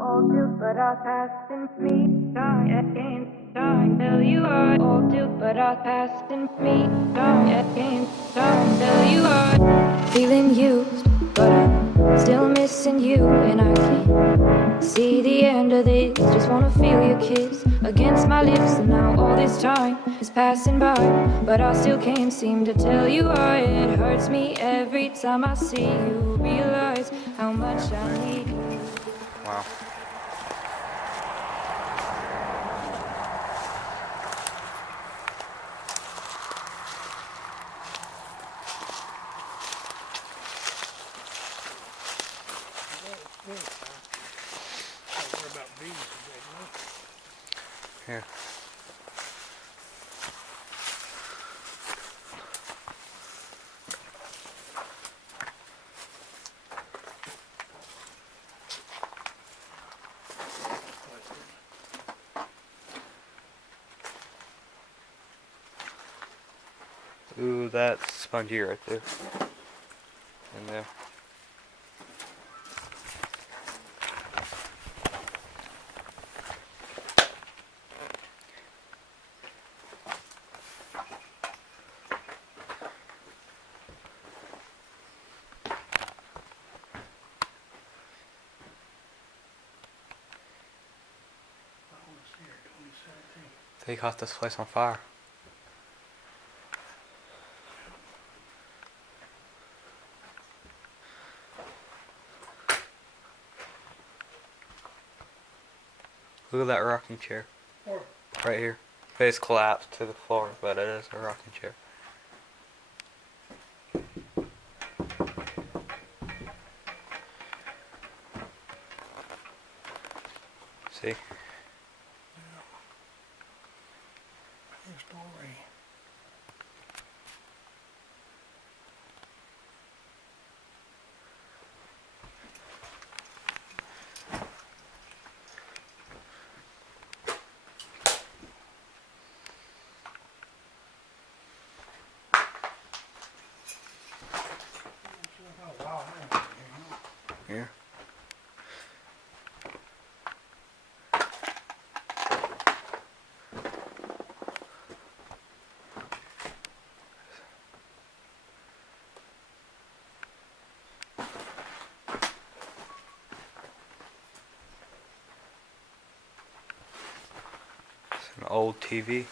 All do, but I passed in me. Time again, time till you are. All do, but I passed in me. Time again, time till you are. Feeling used, but I'm still missing you, and I can't see the end of this. Just wanna feel your kiss against my lips, and now all this time is passing by, but I still can't seem to tell you why. It hurts me every time I see you. Realize how much I need you. Wow. Here. Ooh, that's spongy right there. In there. They caught this place on fire. Look at that rocking chair. Where? Right here. It's collapsed to the floor, but it is a rocking chair. See? Here. It's an old TV.